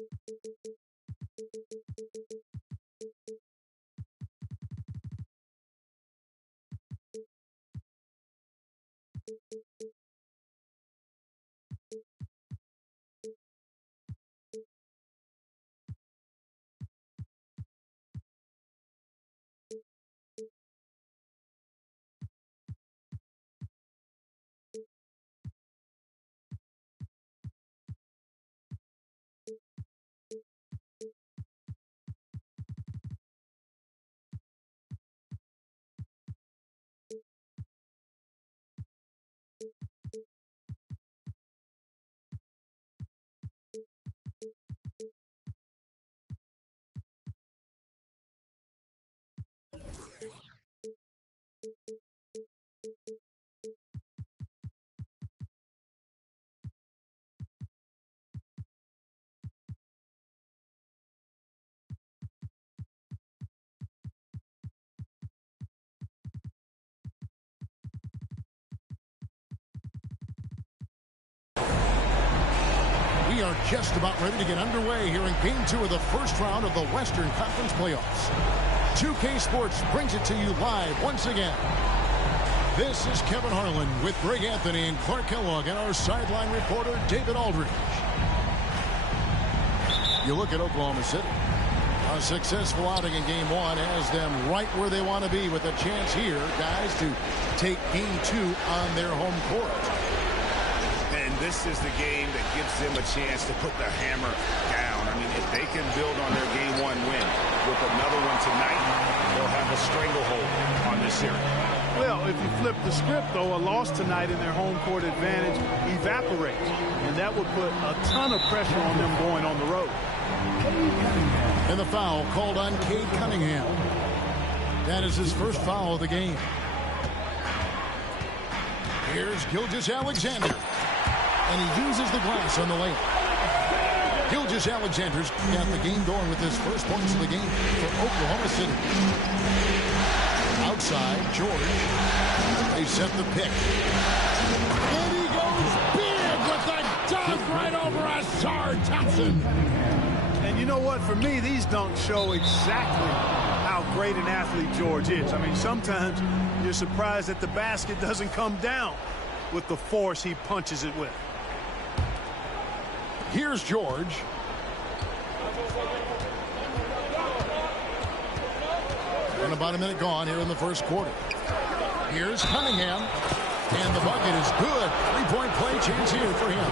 We are just about ready to get underway here in Game 2 of the first round of the Western Conference Playoffs. 2K Sports brings it to you live once again. This is Kevin Harlan with Greg Anthony and Clark Kellogg and our sideline reporter, David Aldridge. You look at Oklahoma City. A successful outing in Game 1 has them right where they want to be with a chance here, guys, to take Game 2 on their home court. And this is the game that gives them a chance to put the hammer down. I mean, if they can build on their Game 1 win with another one tonight, they'll have a stranglehold on this series. Well, if you flip the script, though, a loss tonight in their home court advantage evaporates. And that would put a ton of pressure on them going on the road. And the foul called on Cade Cunningham. That is his first foul of the game. Here's Gilgeous-Alexander. And he uses the glass on the lane. Gilgeous-Alexander's got the game going with his first points of the game for Oklahoma City. Outside, George. They set the pick. And he goes big with the dunk right over Asar Thompson. And you know what? For me, these dunks show exactly how great an athlete George is. I mean, sometimes you're surprised that the basket doesn't come down with the force he punches it with. Here's George. And about a minute gone here in the first quarter. Here's Cunningham. And the bucket is good. Three-point play chance here for him.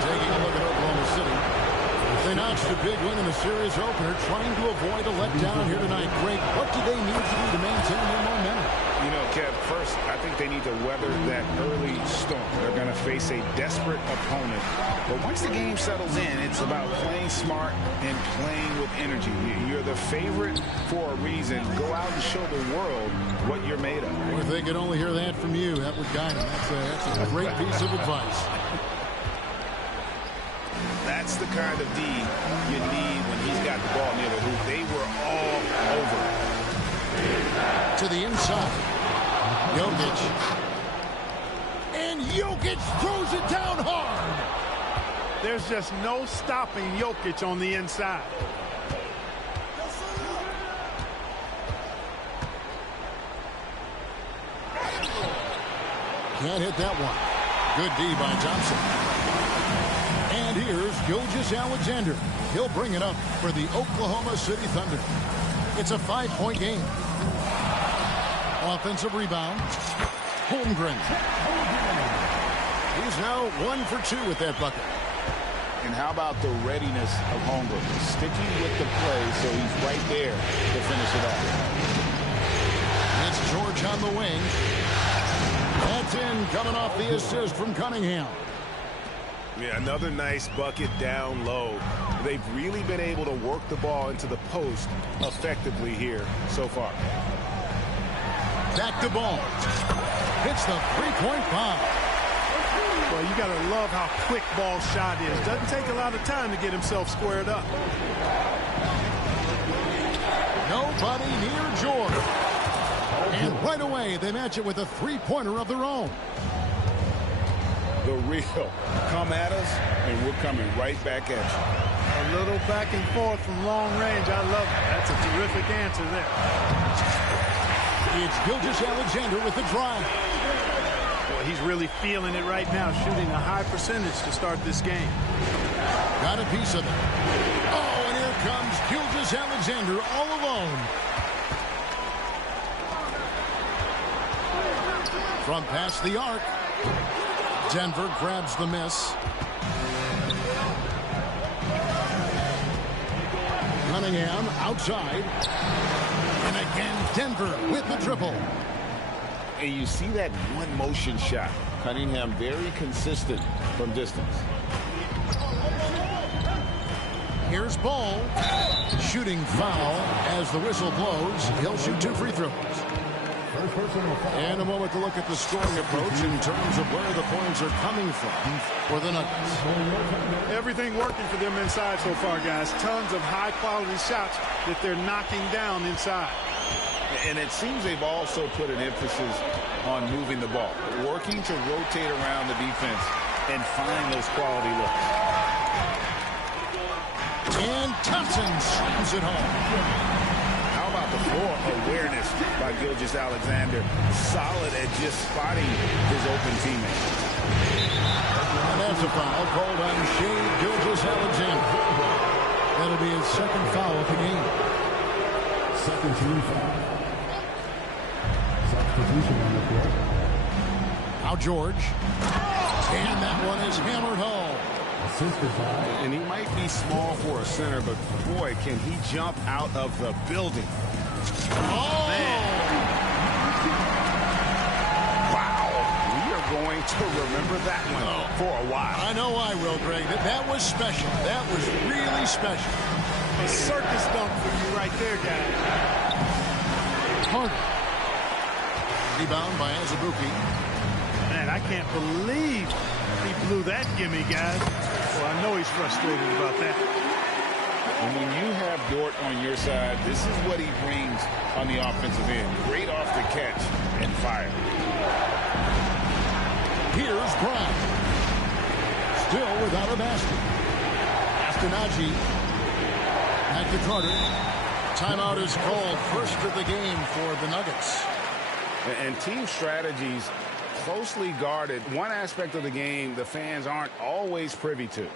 Taking a look at Oklahoma City. They notched a big win in the series opener, trying to avoid a letdown here tonight. Greg, what do they need to do to maintain their momentum? You know, Kev, first, I think they need to weather that early storm. They're going to face a desperate opponent. But once the game settles in, it's about playing smart and playing with energy. You're the favorite for a reason. Go out and show the world what you're made of. Well, if they could only hear that from you, that would guide them. That's a great piece of advice. That's the kind of D you need when he's got the ball near the hoop. They were all over. To the inside. Jokic. And Jokic throws it down hard. There's just no stopping Jokic on the inside. Can't hit that one. Good D by Thompson. And here's Gilgeous-Alexander. He'll bring it up for the Oklahoma City Thunder. It's a 5-point game. Offensive rebound. Holmgren. He's now 1 for 2 with that bucket. And how about the readiness of Holmgren? Sticking with the play so he's right there to finish it off. It's George on the wing. That's in, coming off the assist from Cunningham. Yeah, another nice bucket down low. They've really been able to work the ball into the post effectively here so far. Back to ball. Hits the three-point bomb. Well, you got to love how quick ball shot is. Doesn't take a lot of time to get himself squared up. Nobody near George. And right away, they match it with a three-pointer of their own. the real come at us, and we're coming right back at you. A little back and forth from long range. I love it. That's a terrific answer there. It's Gilgeous-Alexander with the drive. Boy, he's really feeling it right now, shooting a high percentage to start this game. Got a piece of it. Oh, and here comes Gilgeous-Alexander all alone. From past the arc. Denver grabs the miss. Cunningham outside. And again, Denver with the triple. And you see that one motion shot. Cunningham very consistent from distance. Here's Ball. Shooting foul as the whistle blows. He'll shoot 2 free throws. And a moment to look at the scoring approach in terms of where the points are coming from for the Nuggets. Everything working for them inside so far, guys. Tons of high-quality shots that they're knocking down inside. And it seems they've also put an emphasis on moving the ball, working to rotate around the defense and find those quality looks. And Thompson slams it home. How about the floor awareness by Gilgeous-Alexander? Solid at just spotting his open teammate. And that's a foul called on Shai Gilgeous-Alexander. That'll be his second foul of the game. Second team foul. Substitution on the floor. Now George. And that one is hammered home. And he might be small for a center, but boy, can he jump out of the building. Oh, man. Wow. We are going to remember that one for a while. I know I will, Greg. That was special. That was really special. A circus dunk for you right there, guys. Carter. Rebound by Azubuike. Man, I can't believe he blew that gimme, guys. Well, I know he's frustrated about that. And when you have Dort on your side, this is what he brings on the offensive end. Great off the catch and fire. Here's Brown. Still without a basket. Askenaji. Back to Carter. Timeout is called. First of the game for the Nuggets. And team strategies closely guarded. One aspect of the game the fans aren't always privy to.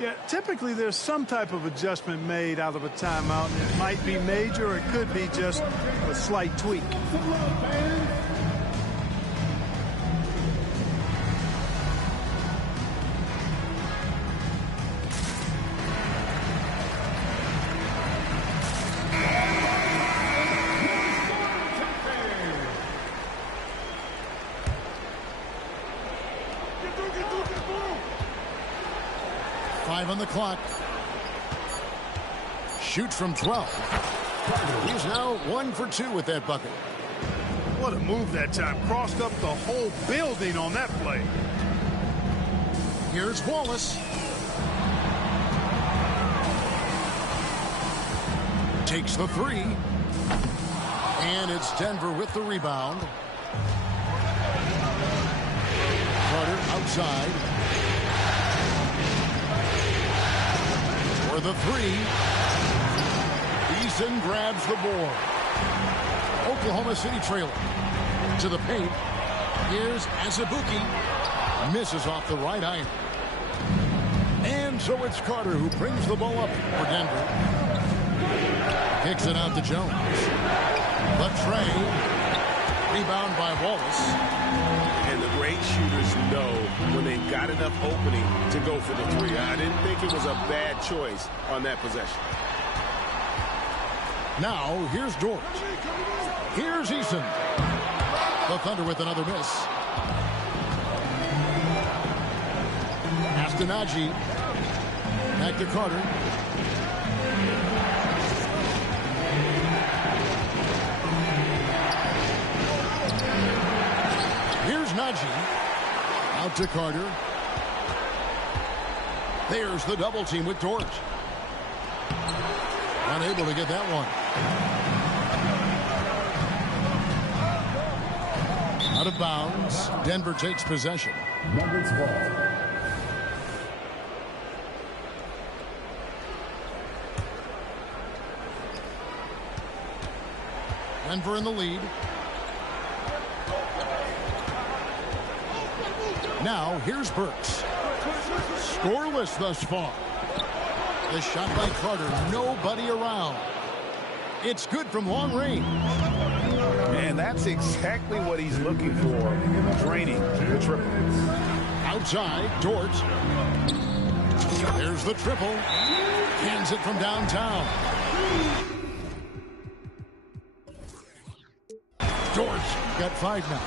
Yeah, typically there's some type of adjustment made out of a timeout, and it might be major or it could be just a slight tweak. On the clock. Shoots from 12. He's now 1 for 2 with that bucket. What a move that time. Crossed up the whole building on that play. Here's Wallace. Takes the 3. And it's Denver with the rebound. Carter outside. For the 3. Eason grabs the board. Oklahoma City trailing. To the paint. Here's Azubuike. Misses off the right iron. And so it's Carter who brings the ball up for Denver. Kicks it out to Jones. But Trey. Rebound by Wallace. And the great shooters know when they've got enough opening to go for the 3. I didn't think it was a bad choice on that possession. Now, here's Dort. Here's Eason. The Thunder with another miss. Askenaji. Back to Carter. Here's Naji. Out to Carter. There's the double team with Dort. Unable to get that one. Out of bounds. Denver takes possession. Nuggets ball. Denver in the lead. Now here's Burks. Scoreless thus far. The shot by Carter. Nobody around. It's good from long range. And that's exactly what he's looking for. Draining the triple. Outside, Dort. There's the triple. Hands it from downtown. Dort's got 5 now.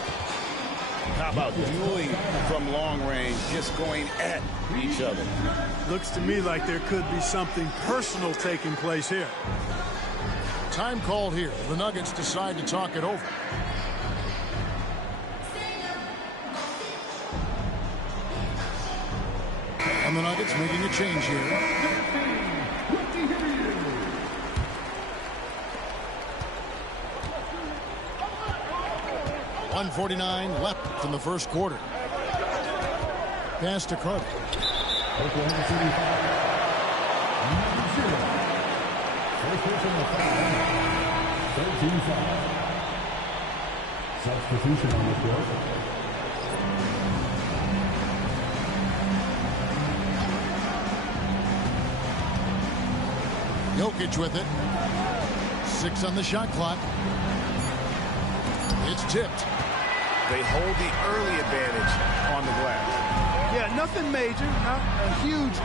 How about dueling from long range, just going at each other? Looks to me like there could be something personal taking place here. Time called here. The Nuggets decide to talk it over. And the Nuggets making a change here. 1:49 left from the first quarter. Pass to Carter. Oklahoma City foul. Number 0. First person to foul. 13 foul. Substitution on the court. Jokic with it. 6 on the shot clock. It's tipped. They hold the early advantage on the glass. Yeah, nothing major, not a huge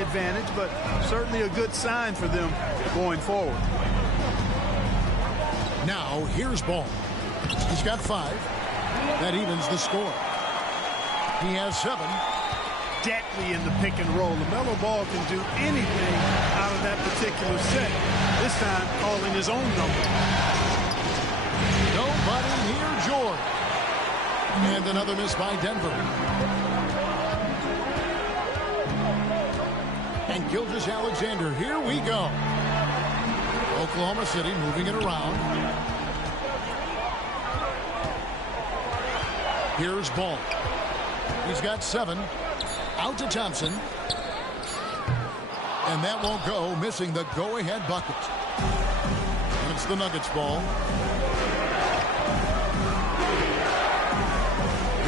advantage, but certainly a good sign for them going forward. Now here's Ball. He's got 5. That evens the score. He has 7. Deadly in the pick and roll. LaMelo Ball can do anything out of that particular set. This time calling his own number. Nobody near Jordan. And another miss by Denver. And Gilgeous-Alexander, here we go. Oklahoma City moving it around. Here's Ball. He's got 7. Out to Thompson. And that won't go, missing the go-ahead bucket. And it's the Nuggets ball.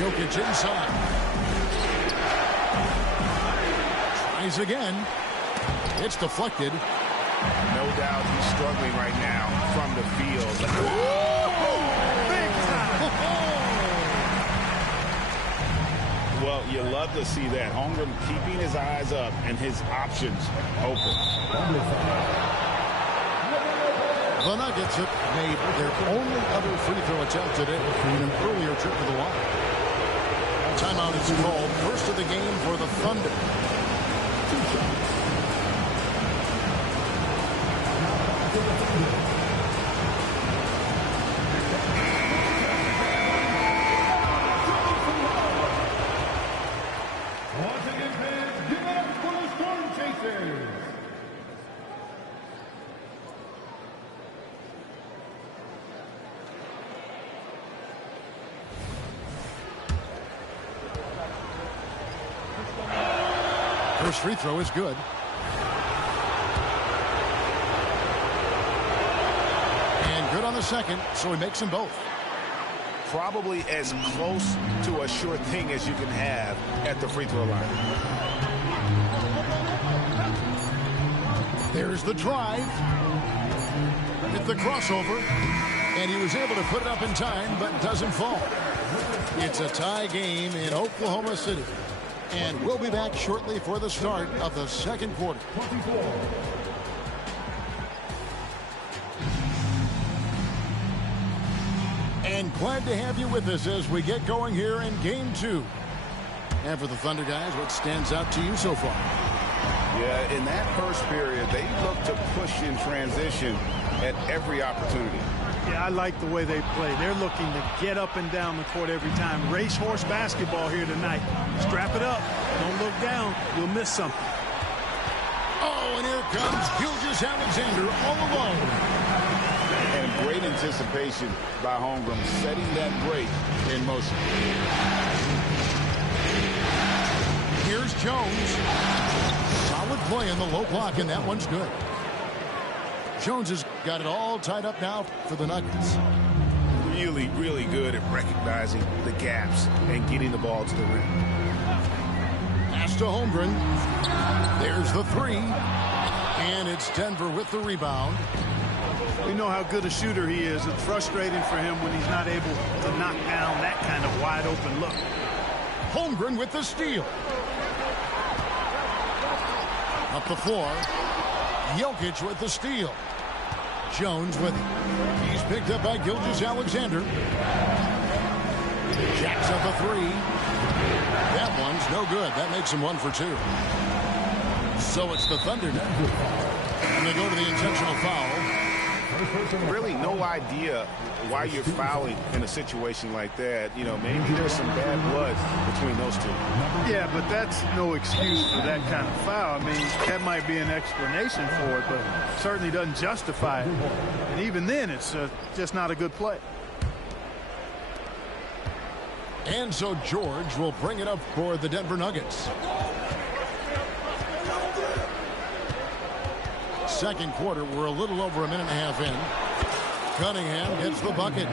Jokic inside. Tries again. It's deflected. No doubt he's struggling right now from the field. Big time. Well, you love to see that. Holmgren keeping his eyes up and his options open. The Nuggets have made their only other free throw attempt today in an earlier trip to the line. Timeout is called. First of the game for the Thunder. First free throw is good. And good on the second, so he makes them both. Probably as close to a sure thing as you can have at the free throw line. There's the drive. With the crossover. And he was able to put it up in time, but doesn't fall. It's a tie game in Oklahoma City. And we'll be back shortly for the start of the second quarter. And glad to have you with us as we get going here in Game 2. And for the Thunder guys, what stands out to you so far? Yeah, in that first period, they looked to push in transition at every opportunity. Yeah, I like the way they play. They're looking to get up and down the court every time. Racehorse basketball here tonight. Strap it up. Don't look down. You'll miss something. Oh, and here comes Gilgeous-Alexander all alone. And great anticipation by Holmgren, setting that break in motion. Here's Jones. Solid play in the low block, and that one's good. Jones has got it all tied up now for the Nuggets. Really, really good at recognizing the gaps and getting the ball to the rim. Pass to Holmgren. There's the three. And it's Denver with the rebound. We know how good a shooter he is. It's frustrating for him when he's not able to knock down that kind of wide open look. Holmgren with the steal. Up the floor. Jokic with the steal. Jones with it. He's picked up by Gilgeous-Alexander. Jacks up a three. That one's no good. That makes him 1 for 2. So it's the Thunder now. And they go to the intentional foul. Really no idea why you're fouling in a situation like that. You know, maybe there's some bad blood between those two. Yeah, but that's no excuse for that kind of foul. I mean, that might be an explanation for it, but certainly doesn't justify it. And even then, it's just not a good play. And so George will bring it up for the Denver Nuggets. Second quarter, we're a little over a minute and a half in. Cunningham gets the bucket.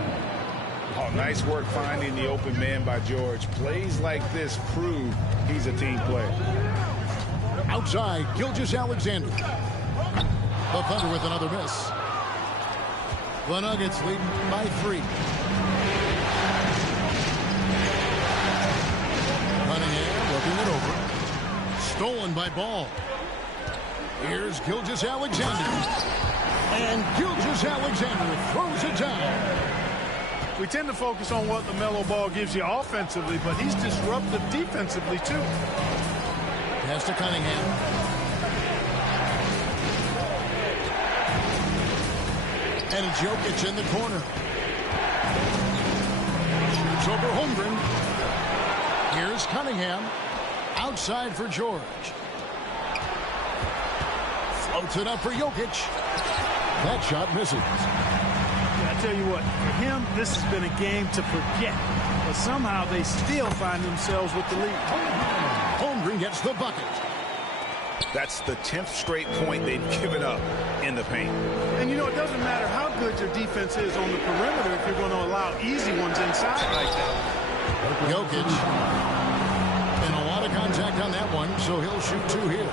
Oh, nice work finding the open man by George. Plays like this prove he's a team player. Outside, Gilgeous-Alexander. The Thunder with another miss. The Nuggets lead by 3. Cunningham looking it over. Stolen by Ball. Here's Gilgeous-Alexander. And Gilgeous-Alexander throws it down. We tend to focus on what the LaMelo Ball gives you offensively, but he's disruptive defensively, too. Pass to Cunningham. And it's Jokic in the corner. Shoots over Holmgren. Here's Cunningham. Outside for George. Floats it up for Jokic. That shot misses. I tell you what, for him, this has been a game to forget. But somehow they still find themselves with the lead. Holmgren gets the bucket. That's the 10th straight point they've given up in the paint. And, you know, it doesn't matter how good your defense is on the perimeter if you're going to allow easy ones inside like that. Jokic. And a lot of contact on that one, so he'll shoot 2 here.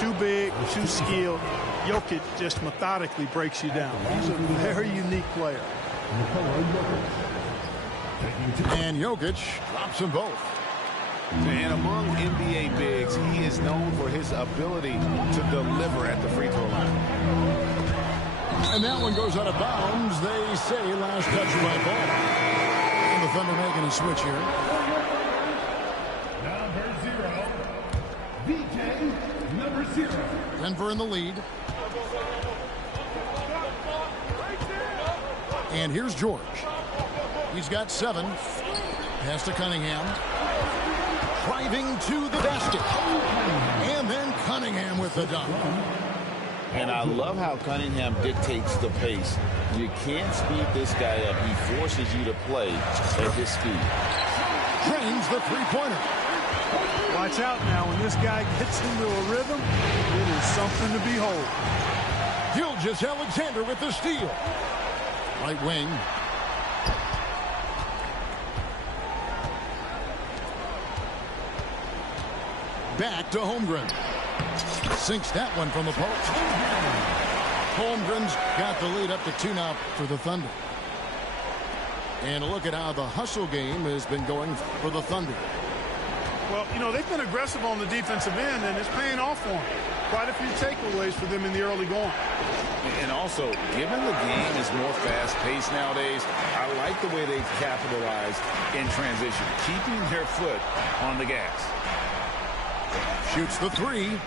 Too big, too skilled. Jokic just methodically breaks you down. He's a very unique player. And Jokic drops them both. And among NBA bigs, he is known for his ability to deliver at the free throw line. And that one goes out of bounds. They say last touch by Ball. And the Thunder making a switch here. Number 0. Denver in the lead. And here's George. He's got 7. Pass to Cunningham. Driving to the basket. And then Cunningham with the dunk. And I love how Cunningham dictates the pace. You can't speed this guy up. He forces you to play at his speed. Drains the three-pointer. Watch out now. When this guy gets into a rhythm, it is something to behold. Gilgeous-Alexander with the steal. Right wing. Back to Holmgren. Sinks that one from the post. Holmgren's got the lead up to 2 now for the Thunder. And a look at how the hustle game has been going for the Thunder. Well, you know, they've been aggressive on the defensive end, and it's paying off for them. Quite a few takeaways for them in the early going. And also, given the game is more fast-paced nowadays, I like the way they've capitalized in transition, keeping their foot on the gas. Shoots the 3.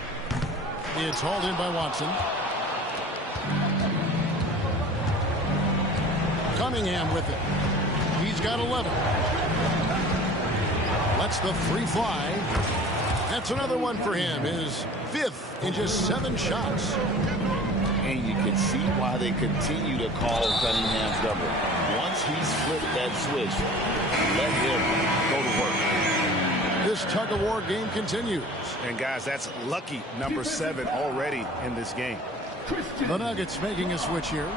It's hauled in by Watson. Cunningham with it. He's got 11. Lets the 3 fly. That's another one for him. His 5th in just 7 shots. And you can see why they continue to call Cunningham's double. Once he's flipped that switch, let him go to work. this tug-of-war game continues. And, guys, that's lucky number 7 already in this game. The Nuggets making a switch here.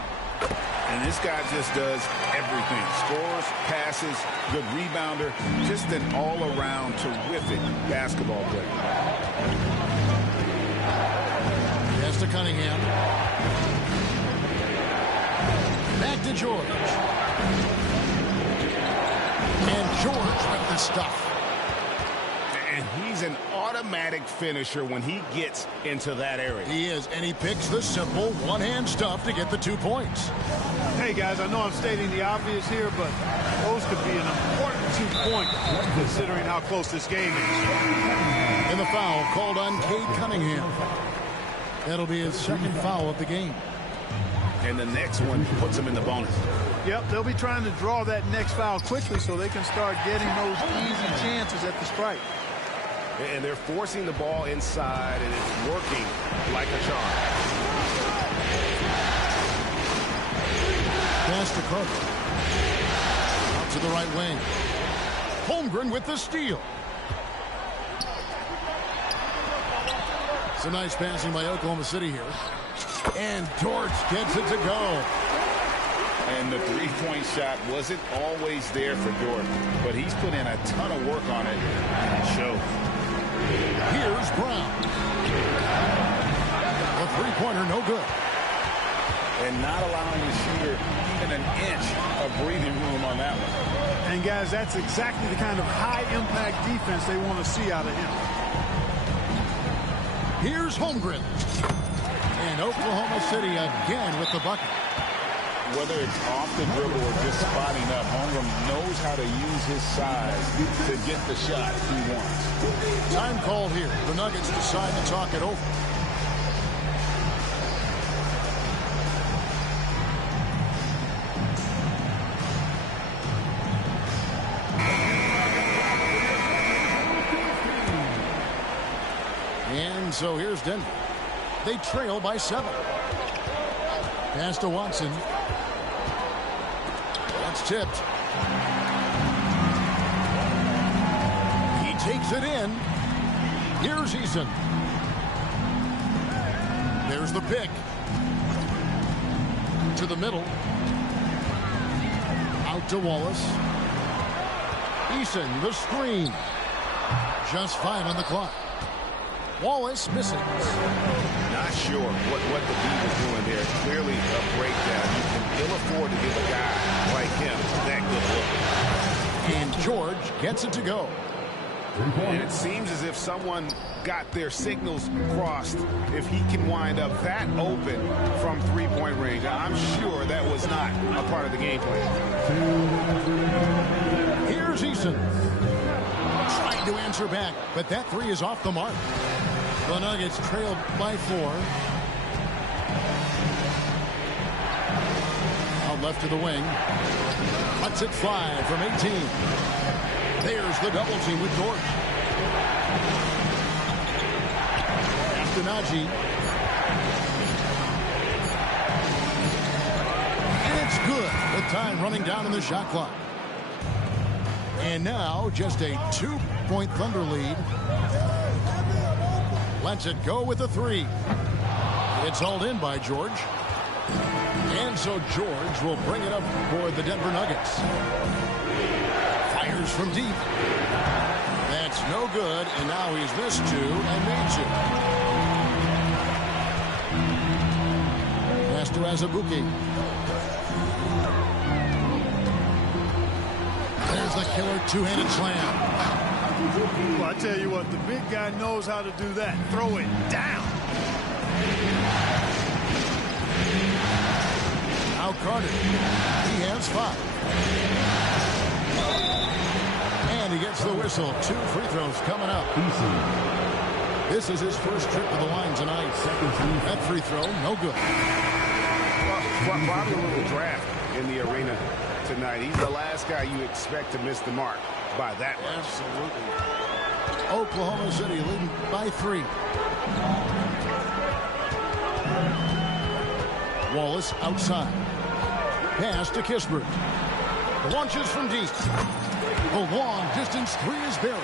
And this guy just does everything. Scores, passes, good rebounder. Just an all-around terrific basketball player. Pass to Cunningham. Back to George. And George with the stuff. And he's an automatic finisher when he gets into that area. He is, and he picks the simple one-hand stuff to get the 2 points. Hey, guys, I know I'm stating the obvious here, but those could be an important 2 points considering how close this game is. And the foul called on Cade Cunningham. That'll be his second foul of the game. And the next one puts him in the bonus. Yep, they'll be trying to draw that next foul quickly so they can start getting those easy chances at the strike. And they're forcing the ball inside, and it's working like a charm. Pass to Carter. Out to the right wing. Holmgren with the steal. It's a nice passing by Oklahoma City here. And George gets it to go. And the three-point shot wasn't always there for George, but he's put in a ton of work on it, and it shows. Here's Brown. A three-pointer, no good. And not allowing the shooter even an inch of breathing room on that one. And, guys, that's exactly the kind of high-impact defense they want to see out of him. Here's Holmgren. And Oklahoma City again with the bucket. Whether it's off the dribble or just spotting up, Holmgren knows how to use his size to get the shot he wants. Time called here. The Nuggets decide to talk it over. And so here's Denver. They trail by 7. Pass to Watson. That's tipped. He takes it in. Here's Eason. There's the pick. To the middle. Out to Wallace. Eason, the screen. Just 5 on the clock. Wallace misses. Not sure what the D was doing there. Clearly a breakdown. You can ill afford to give a guy like him that good look. And George gets it to go. And it seems as if someone got their signals crossed if he can wind up that open from three-point range. I'm sure that was not a part of the game plan. Here's Eason. Trying to answer back, but that three is off the mark. The Nuggets trailed by 4. Out left to the wing. Lets it fly from 18. There's the double team with George. After Najee. And it's good with time running down in the shot clock. And now just a 2-point Thunder lead. Lets it go with a 3. It's hauled in by George. And so George will bring it up for the Denver Nuggets. Fires from deep. That's no good, and now he's missed 2 and made 2. Pass to Azubuike. There's the killer two-handed slam. Well, I tell you what, the big guy knows how to do that. Throw it down. Now Carter. He has 5. And he gets the whistle. 2 free throws coming up. This is his first trip to the line tonight. That free throw, no good. Well, probably a little draft in the arena tonight. He's the last guy you expect to miss the mark by that much. Absolutely. Oklahoma City leading by 3. Wallace outside. Pass to Kispert. Launches from deep. The long distance three is buried.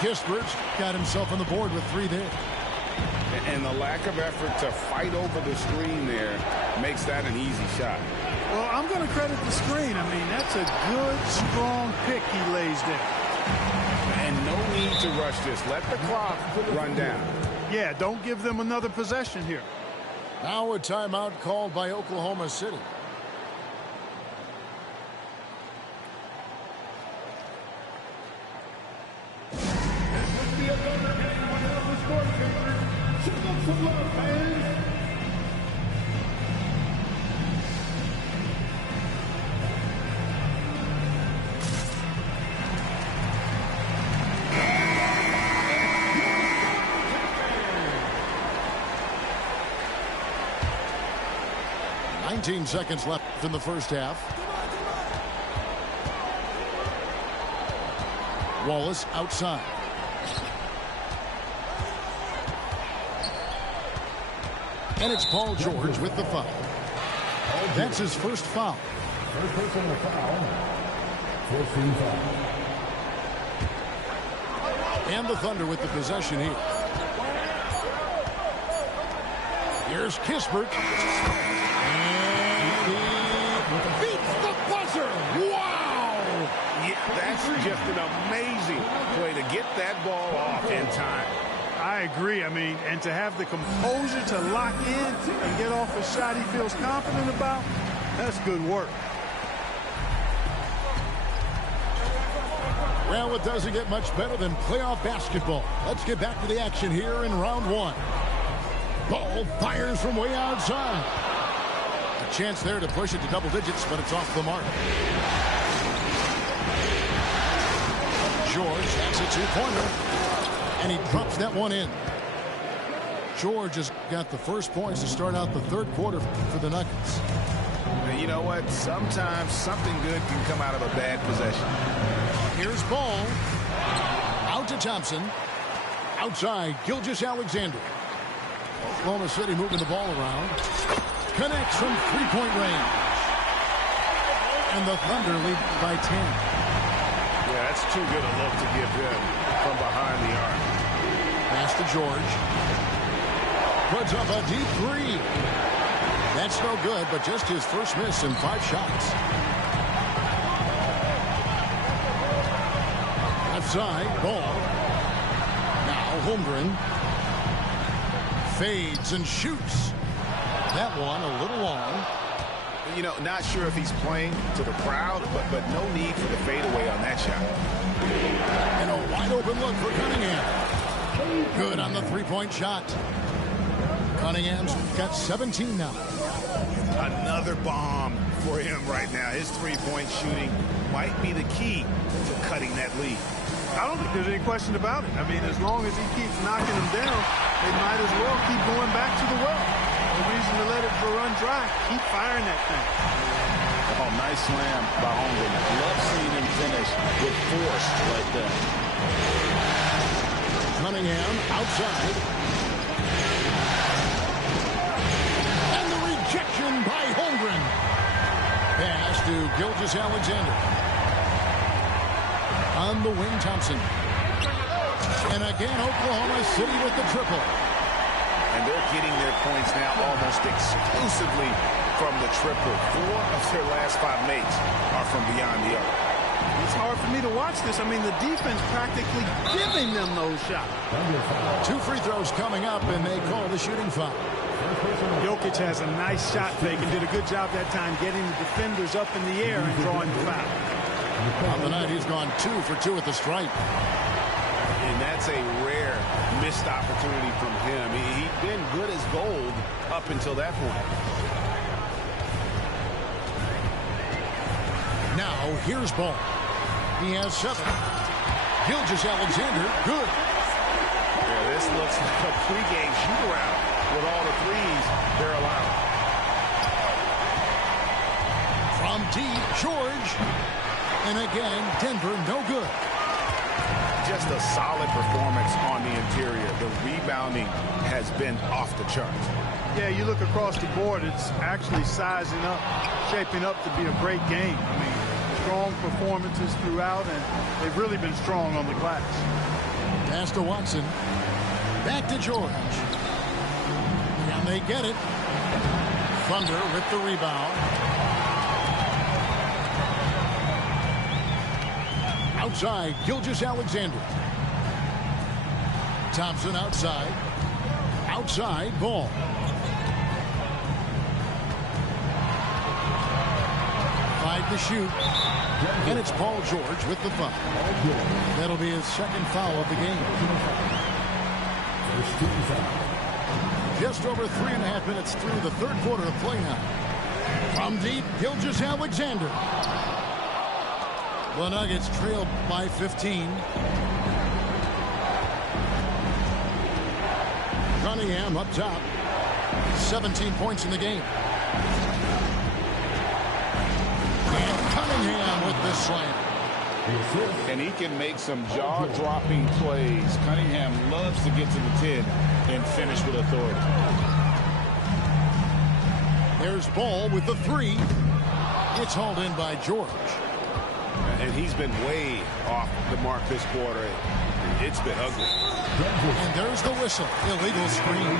Kispert's got himself on the board with 3 there. And the lack of effort to fight over the screen there makes that an easy shot. Well, I'm going to credit the screen. I mean, that's a good, strong pick he lays there. And no need to rush this. Let the clock run down. Yeah, don't give them another possession here. Now a timeout called by Oklahoma City. Seconds left in the first half. Wallace outside. And it's Paul George with the foul. That's his first foul. First personal foul. 14 foul. And the Thunder with the possession here. Here's Kispert. Beats the buzzer. Wow! Yeah, that's just an amazing way to get that ball off in time. I agree. I mean, and to have the composure to lock in and get off a shot he feels confident about, that's good work. Well, it doesn't get much better than playoff basketball. Let's get back to the action here in round 1. Ball fires from way outside. A chance there to push it to double digits, but it's off the mark. George has a 2-pointer, and he drops that one in. George has got the first points to start out the third quarter for the Nuggets. And you know what? Sometimes something good can come out of a bad possession. Here's Ball. Out to Thompson. Outside, Gilgeous-Alexander. Oklahoma City moving the ball around. Connects from three-point range. And the Thunder lead by 10. Yeah, that's too good a look to give them from behind the arc. Pass to George. Puts up a deep 3. That's no good, but just his first miss in 5 shots. Left side, Ball. Now Holmgren. Fades and shoots. That one a little long. You know, not sure if he's playing to the crowd, but no need for the fadeaway on that shot. And a wide open look for Cunningham. Good on the three-point shot. Cunningham's got 17 now. Another bomb for him right now. His three-point shooting might be the key to cutting that lead. I don't think there's any question about it. I mean, as long as he keeps knocking them down, they might as well keep going back to the well. No reason to let it run dry. Keep firing that thing. Oh, nice slam by Holmgren. Love seeing him finish with force like that. Cunningham outside. And the rejection by Holmgren. Pass to Gilgeous-Alexander. On the wing, Thompson. And again, Oklahoma City with the triple. And they're getting their points now almost exclusively from the triple. 4 of their last 5 makes are from beyond the arc. It's hard for me to watch this. I mean, the defense practically giving them those shots. 2 free throws coming up, and they call the shooting foul. Jokic has a nice shot fake and did a good job that time getting the defenders up in the air and drawing the foul. On the night, he's gone 2 for 2 at the stripe. And that's a rare missed opportunity from him. He'd been good as gold up until that point. Now, here's Ball. He has 7. Gilgeous-Alexander, good. Yeah, this looks like a pregame shoot-around with all the threes they're allowing. From deep, George. And again, Denver, no good. Just a solid performance on the interior. The rebounding has been off the charts. Yeah, you look across the board, it's actually sizing up, shaping up to be a great game. I mean, strong performances throughout, and they've really been strong on the glass. Pass to Watson. Back to George. And they get it. Thunder with the rebound. Outside, Gilgeous-Alexander. Thompson outside. Outside, Ball. Five to shoot. And it's Paul George with the foul. That'll be his second foul of the game. Just over 3.5 minutes through the third quarter of play now. From deep, Gilgeous-Alexander. The Nuggets trailed by 15. Cunningham up top. 17 points in the game. And Cunningham with this slam. And he can make some jaw-dropping plays. Cunningham loves to get to the 10 and finish with authority. There's Ball with the 3. It's hauled in by George. And he's been way off the mark this quarter. It's been ugly. And there's the whistle. Illegal screen.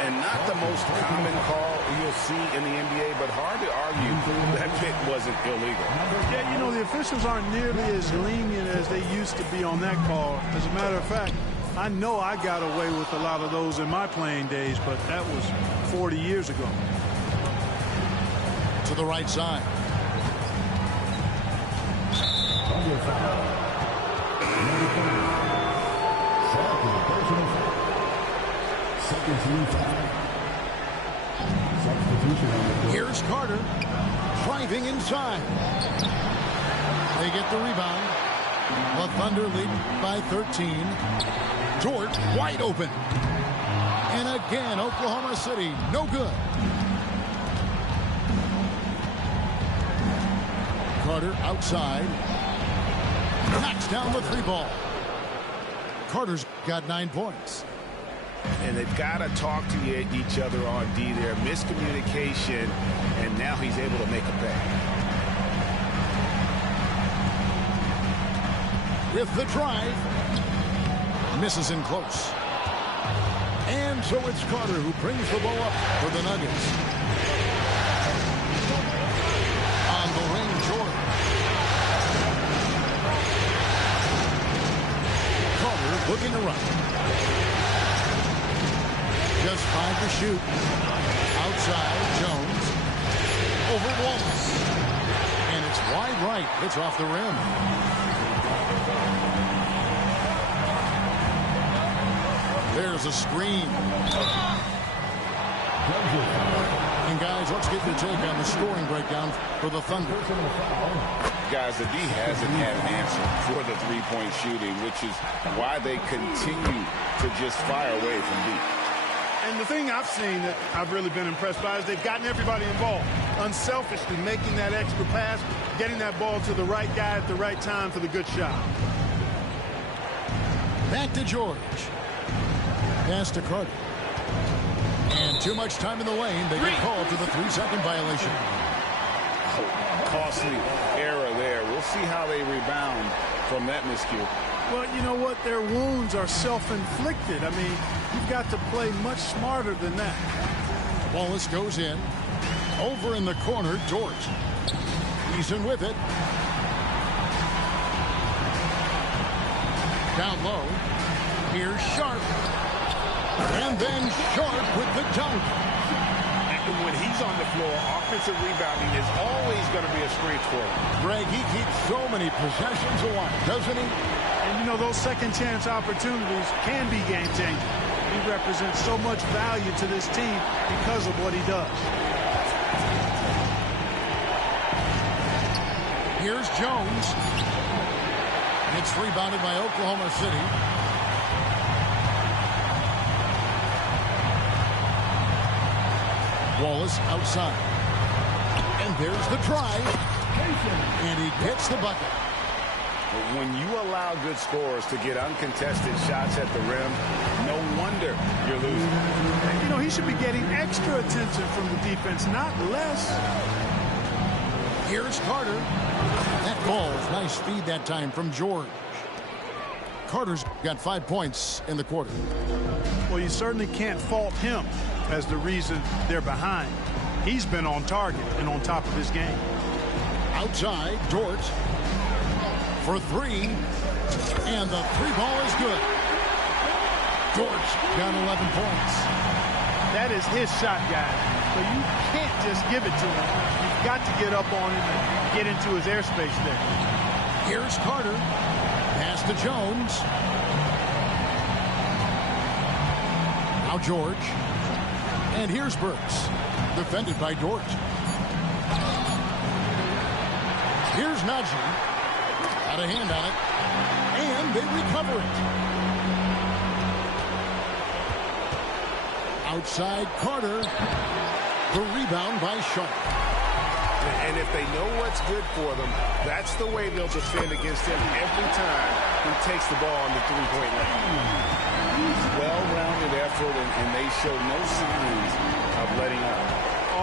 And not the most common call you'll see in the NBA, but hard to argue that pick wasn't illegal. Yeah, you know, the officials aren't nearly as lenient as they used to be on that call. As a matter of fact, I know I got away with a lot of those in my playing days, but that was 40 years ago. To the right side. Here's Carter driving inside. They get the rebound. The Thunder lead by 13. George wide open. And again, Oklahoma City no good. Carter outside. Knocks down the 3 ball. Carter's got 9 points. And they've got to talk to each other on D there. Miscommunication, and now he's able to make a pay. With the drive. Misses in close. And so it's Carter who brings the ball up for the Nuggets. On the wing, George. Carter looking to run. Just 5 to shoot. Outside, Jones. Over Wallace. And it's wide right. It's off the rim. There's a screen. And guys, let's get your take on the scoring breakdown for the Thunder. Guys, the D hasn't had an answer for the three-point shooting, which is why they continue to just fire away from deep. And the thing I've seen that I've really been impressed by is they've gotten everybody involved. Unselfishly making that extra pass, getting that ball to the right guy at the right time for the good shot. Back to George. Pass to Carter. And too much time in the lane. They get called to the 3-second violation. Costly error there. We'll see how they rebound from that miscue. Well, you know what? Their wounds are self-inflicted. I mean, you've got to play much smarter than that. Wallace goes in. Over in the corner, George. He's in with it. Down low. Here's Sharp. And then Sharp with the dunk. And when he's on the floor, offensive rebounding is always going to be a strength for him. Greg, he keeps so many possessions alive, doesn't he? And, you know, those second-chance opportunities can be game-changing. He represents so much value to this team because of what he does. Here's Jones. It's rebounded by Oklahoma City. Wallace outside. And there's the drive. And he gets the bucket. When you allow good scorers to get uncontested shots at the rim, no wonder you're losing. You know, he should be getting extra attention from the defense, not less. Here's Carter. That ball's nice feed that time from George. Carter's got 5 points in the quarter. Well, you certainly can't fault him as the reason they're behind. He's been on target and on top of his game. Outside, George for three, and the three ball is good. George got 11 points. That is his shot, guys. So you can't just give it to him. You've got to get up on him and get into his airspace there. Here's Carter. Pass to Jones. Now George. And here's Burks. Defended by Dort. Here's Najee. Got a hand on it. And they recover it. Outside Carter. The rebound by Sharp. And if they know what's good for them, that's the way they'll defend against him every time he takes the ball on the three-point line. Well-rounded effort, and they show no signs of letting up.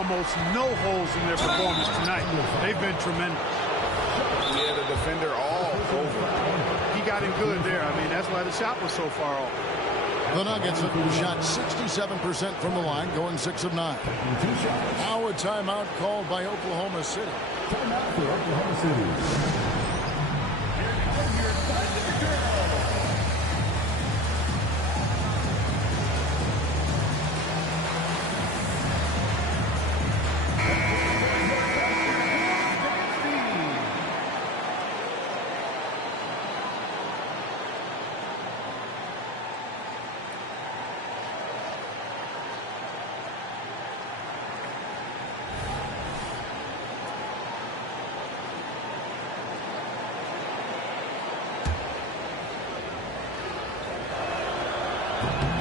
Almost no holes in their performance tonight. They've been tremendous. Yeah, the defender all over. He got him good there. I mean, that's why the shot was so far off. The Nuggets have shot 67% from the line, going 6 of 9. Now a timeout called by Oklahoma City. Timeout for Oklahoma City.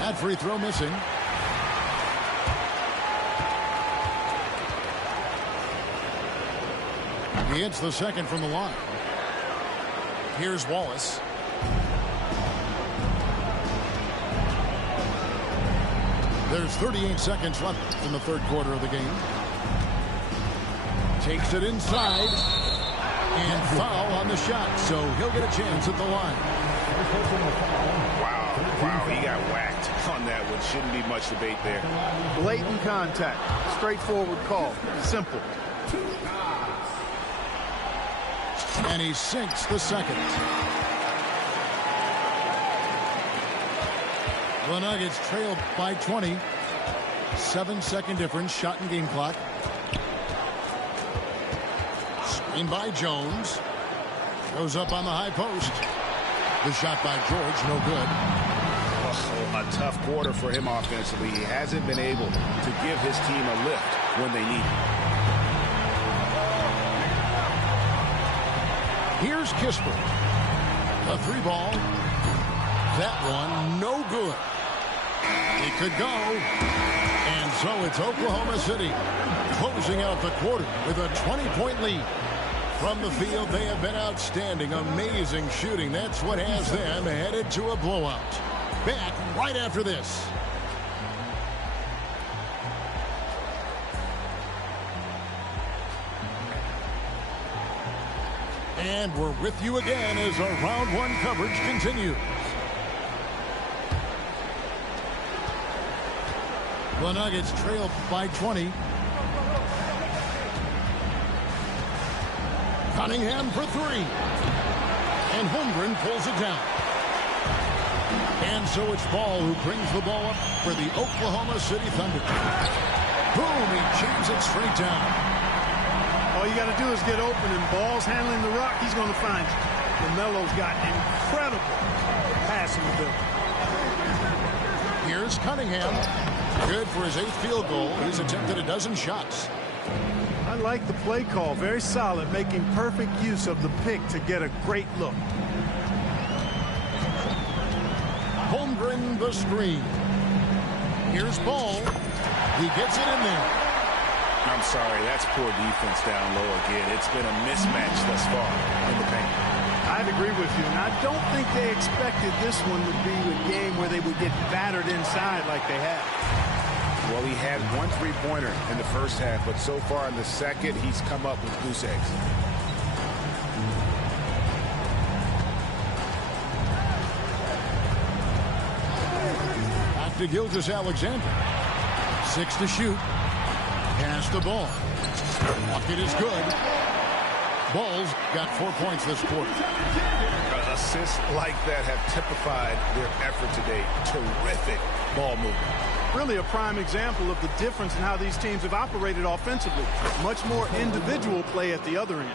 That free throw missing. He hits the second from the line. Here's Wallace. There's 38 seconds left in the third quarter of the game. Takes it inside. And foul on the shot, so he'll get a chance at the line. Wow, he got whacked on that one. Shouldn't be much debate there. Blatant contact. Straightforward call. Simple. And he sinks the second. The Nuggets trail by 20. 7-second difference, shot and game clock. Screen by Jones. Goes up on the high post. The shot by George, no good. A tough quarter for him offensively. He hasn't been able to give his team a lift when they need it. Here's Kispert. A three ball. That one, no good. It could go. And so it's Oklahoma City closing out the quarter with a 20-point lead. From the field, they have been outstanding. Amazing shooting. That's what has them headed to a blowout. Back right after this. And we're with you again as our round one coverage continues. The Nuggets trail by 20. Cunningham for three. And Holmgren pulls it down. And so it's Ball who brings the ball up for the Oklahoma City Thunder. Boom, he jams it straight down. All you got to do is get open, and Ball's handling the rock. He's going to find you. LaMelo's got incredible passing ability. Here's Cunningham. Good for his 8th field goal. He's attempted a dozen shots. I like the play call. Very solid, making perfect use of the pick to get a great look. Holmgren the screen. Here's Ball. He gets it in there. I'm sorry, that's poor defense down low again. It's been a mismatch thus far in the paint. I'd agree with you, and I don't think they expected this one would be a game where they would get battered inside like they have. Well, he had one three-pointer in the first half, but so far in the second, he's come up with goose eggs. Back to Gilgeous-Alexander. 6 to shoot. Pass the ball. Bucket is good. Bulls got 4 points this quarter. Assists like that have typified their effort today. Terrific ball movement. Really a prime example of the difference in how these teams have operated offensively. Much more individual play at the other end.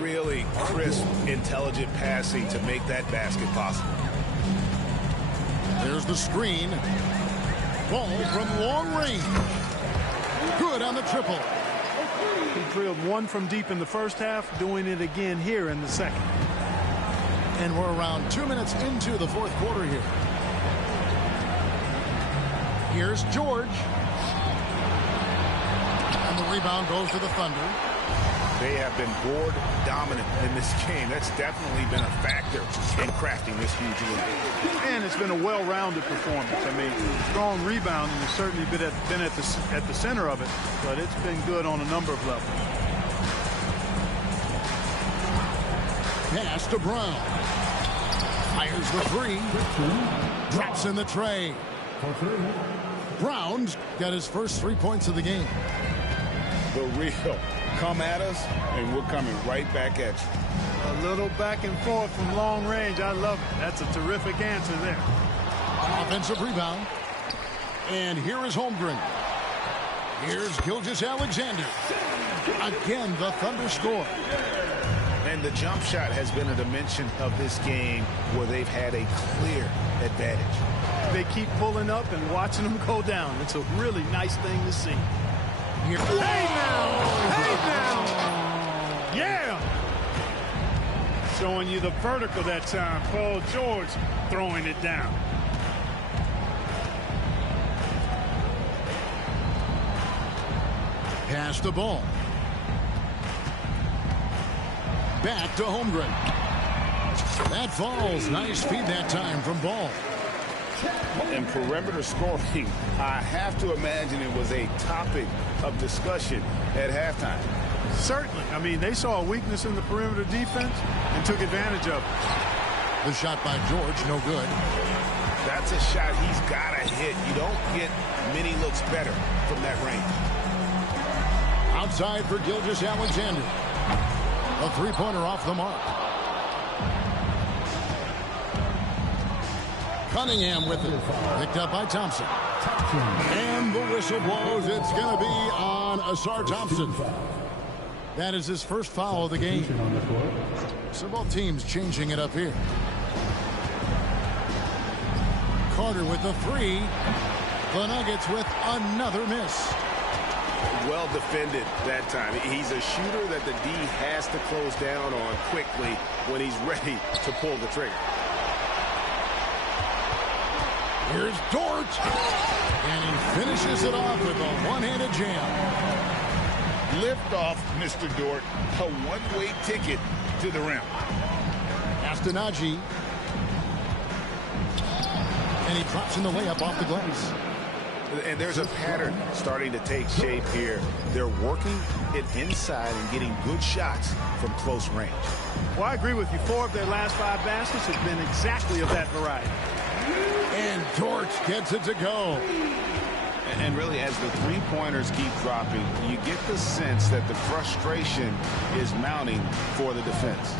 Really crisp, intelligent passing to make that basket possible. There's the screen. Ball from long range. Good on the triple. He drilled one from deep in the first half, doing it again here in the second. And we're around 2 minutes into the fourth quarter here. Here's George. And the rebound goes to the Thunder. They have been board dominant in this game. That's definitely been a factor in crafting this huge lead. And it's been a well-rounded performance. I mean, strong rebounding has certainly been at the center of it, but it's been good on a number of levels. Pass to Brown. Fires the three. Drops in the tray. Brown's got his first 3 points of the game. The real come at us, and we're coming right back at you. A little back and forth from long range. I love it. That's a terrific answer there. Offensive rebound. And here is Holmgren. Here's Gilgeous-Alexander. Again, the Thunder score. And the jump shot has been a dimension of this game where they've had a clear advantage. They keep pulling up and watching them go down. It's a really nice thing to see. Here. Hey now! Hey now! Yeah! Showing you the vertical that time. Paul George throwing it down. Pass the ball. Back to Holmgren. That falls. Nice feed that time from Ball. And perimeter scoring, I have to imagine it was a topic of discussion at halftime. Certainly. I mean, they saw a weakness in the perimeter defense and took advantage of it. The shot by George, no good. That's a shot he's got to hit. You don't get many looks better from that range. Outside for Gilgeous-Alexander. A three-pointer off the mark. Cunningham with it. Picked up by Thompson. And the whistle blows. It's going to be on Asar Thompson. That is his first foul of the game. So both teams changing it up here. Carter with the three. The Nuggets with another miss. Well defended that time. He's a shooter that the D has to close down on quickly when he's ready to pull the trigger. Here's Dort. And he finishes it off with a one-handed jam. Lift off, Mr. Dort. A one-way ticket to the rim. Astanaji. And he drops in the layup off the glass. And there's a pattern starting to take shape here. They're working it inside and getting good shots from close range. Well, I agree with you. 4 of their last 5 baskets have been exactly of that variety. And Dort gets it to go. And really, as the three-pointers keep dropping, you get the sense that the frustration is mounting for the defense.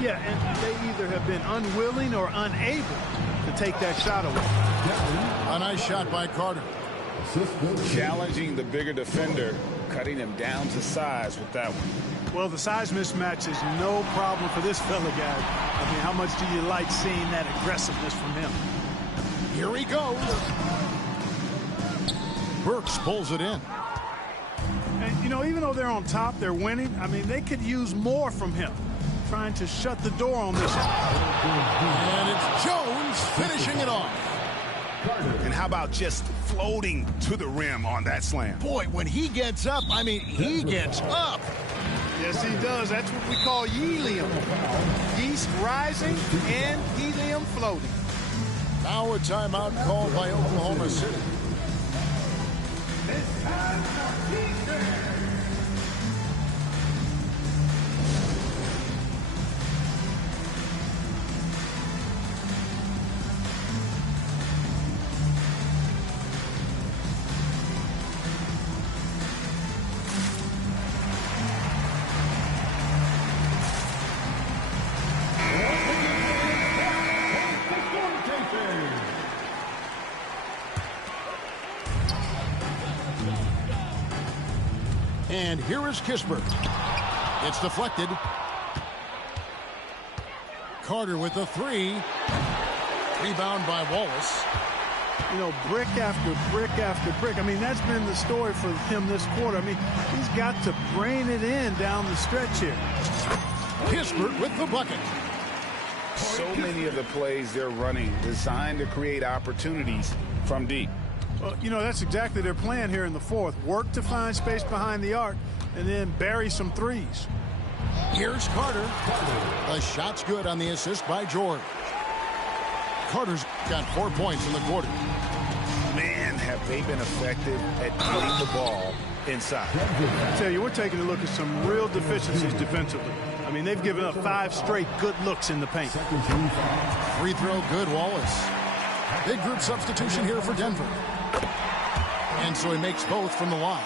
Yeah, and they either have been unwilling or unable to take that shot away. A nice shot by Carter. Challenging the bigger defender, cutting him down to size with that one. Well, the size mismatch is no problem for this fella, guys. I mean, how much do you like seeing that aggressiveness from him? Here he goes. Burks pulls it in. And, you know, even though they're on top, they're winning. I mean, they could use more from him, trying to shut the door on this. And it's Jones finishing it off. And how about just floating to the rim on that slam? Boy, when he gets up, I mean, he gets up. Yes, he does. That's what we call helium. Yeast rising and helium floating. Now a timeout called by Oklahoma City. And here is Kispert. It's deflected. Carter with the three. Rebound by Wallace. You know, brick after brick after brick. I mean, that's been the story for him this quarter. I mean, he's got to brain it in down the stretch here. Kispert with the bucket. So many of the plays they're running designed to create opportunities from deep. Well, you know, that's exactly their plan here in the fourth. Work to find space behind the arc and then bury some threes. Here's Carter. The shot's good on the assist by George. Carter's got 4 points in the quarter. Man, have they been effective at getting the ball inside. I tell you, we're taking a look at some real deficiencies defensively. I mean, they've given up 5 straight good looks in the paint. Free throw good, Wallace. Big group substitution here for Denver. And so he makes both from the line.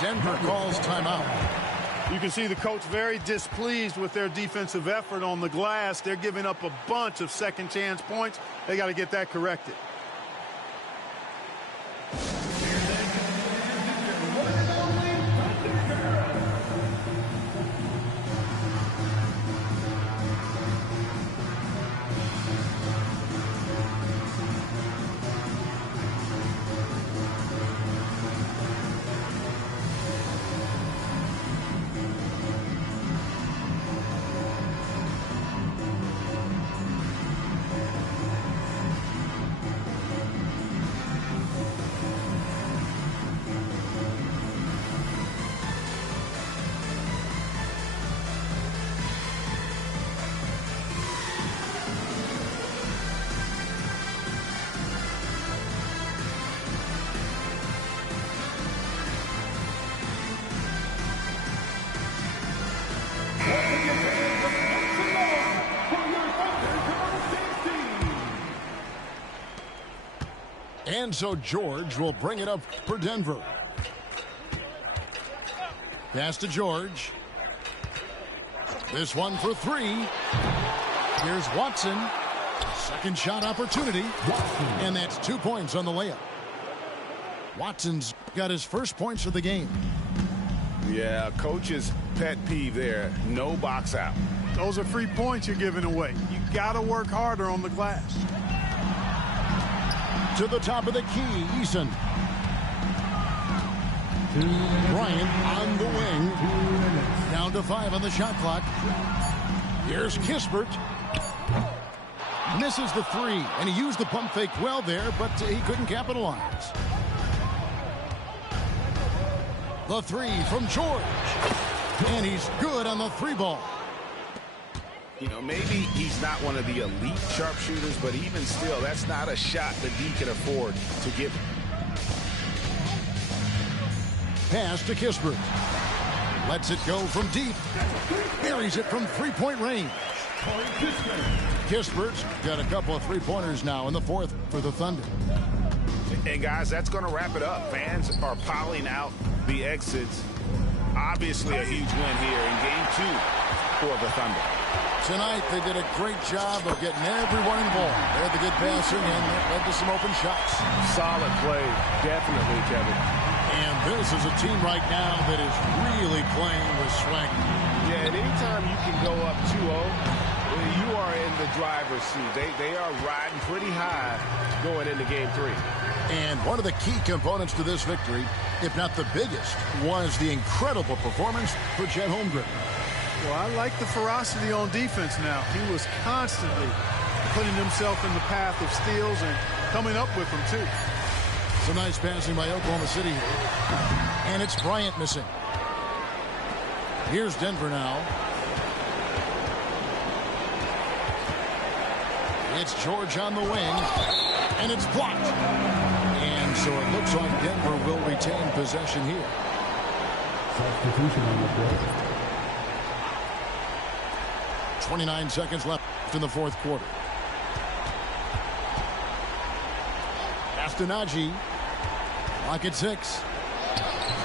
Denver calls timeout. You can see the coach very displeased with their defensive effort on the glass. They're giving up a bunch of second chance points. They got to get that corrected. And so George will bring it up for Denver. Pass to George. This one for three. Here's Watson. Second shot opportunity. And that's 2 points on the layup. Watson's got his first points of the game. Yeah, coach's pet peeve there. No box out. Those are free points you're giving away. You got to work harder on the glass. To the top of the key, Eason. Bryant on the wing. Down to 5 on the shot clock. Here's Kispert. Misses the three, and he used the pump fake well there, but he couldn't capitalize. The three from George. And he's good on the three ball. You know, maybe he's not one of the elite sharpshooters, but even still, that's not a shot that he can afford to give. Pass to Kispert. Lets it go from deep. Buries it from three-point range. Kispert's got a couple of three-pointers now in the fourth for the Thunder. And guys, that's going to wrap it up. Fans are piling out the exits. Obviously a huge win here in game 2 for the Thunder. Tonight, they did a great job of getting everyone involved. They had the good passing and that led to some open shots. Solid play, definitely, Kevin. And this is a team right now that is really playing with swagger. Yeah, and anytime you can go up 2-0, you are in the driver's seat. They are riding pretty high going into game 3. And one of the key components to this victory, if not the biggest, was the incredible performance for Chet Holmgren. Well, I like the ferocity on defense now. He was constantly putting himself in the path of steals and coming up with them, too. Some nice passing by Oklahoma City here. And it's Bryant missing. Here's Denver now. It's George on the wing. And it's blocked. And So it looks like Denver will retain possession here. Substitution on the play. 29 seconds left in the fourth quarter. Castanagi. Lock at 6.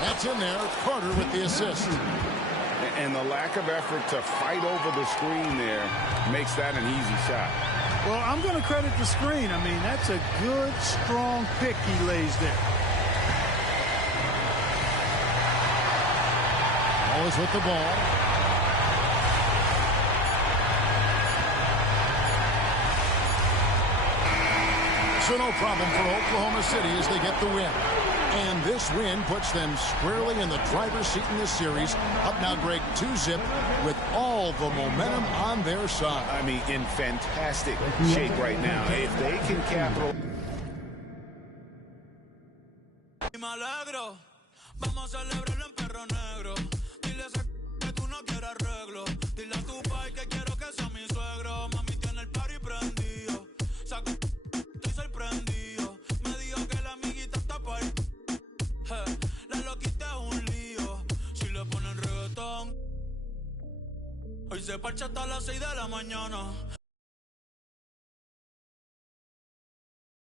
That's in there. Carter with the assist. And the lack of effort to fight over the screen there makes that an easy shot. Well, I'm going to credit the screen. I mean, that's a good, strong pick he lays there. Always with the ball. So no problem for Oklahoma City as they get the win. And this win puts them squarely in the driver's seat in this series. Up now, Greg, 2-0 with all the momentum on their side. I mean, in fantastic shape right now. If they can capitalize. Hoy se parcha hasta las 6 de la mañana.